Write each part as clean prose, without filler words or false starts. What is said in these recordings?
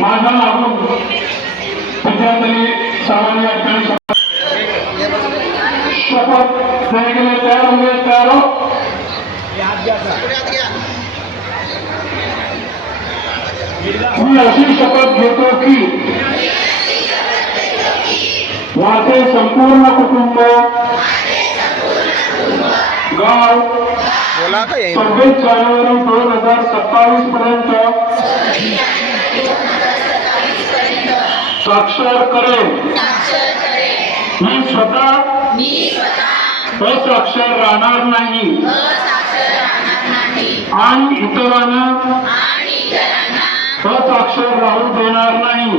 माझा लागून विद्यार्थी सामान्य ठिकाणी शपथ देने के लिए तैयार होंगे? तैयार हो? मी अशी शपथ घेतो की माझे संपूर्ण कुटुंब गाव 26 जानेवारी 2027 पर्यंत साक्षर करेल. मी स्वतः असाक्षर राहणार नाही आणि इतरांना असाक्षर राहू देणार नाही.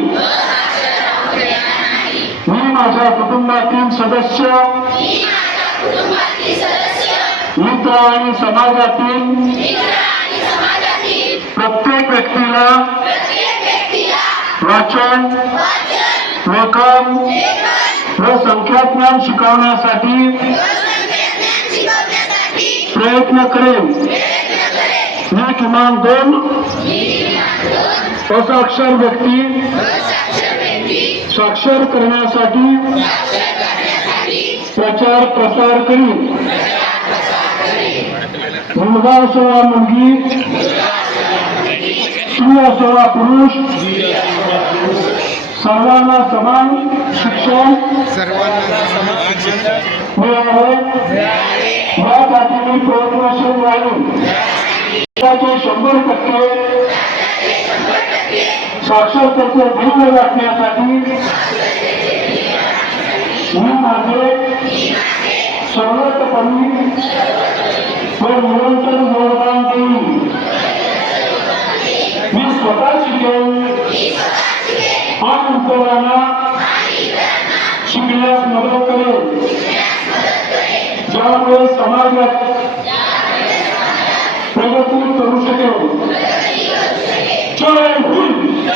मी माझ्या कुटुंबातील सदस्य, मित्र आणि समाजातील प्रत्येक व्यक्तीला वाचन, लेखन व संख्याज्ञान शिकवण्यासाठी प्रयत्न करेन. मी किमान 2 असाक्षर व्यक्ती साक्षर करण्यासाठी प्रचार प्रसार करीन. मुलगा असो वा मुलगी, स्त्री असो वा पुरुष, सर्वांना समान शिक्षण मिळावे यासाठी मी प्रयत्नशील राहीन. 100% साक्षरतेचे ध्येय गाठण्यासाठी मी माझे सर्वतोपरी व निरंतर योगदान देईन. मी स्वतः शिकेन आणि इतरांना शिकण्यास मदत करेन, ज्यामुळे समाजात प्रगती करू शकेल. जय हिंद,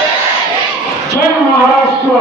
जय महाराष्ट्र.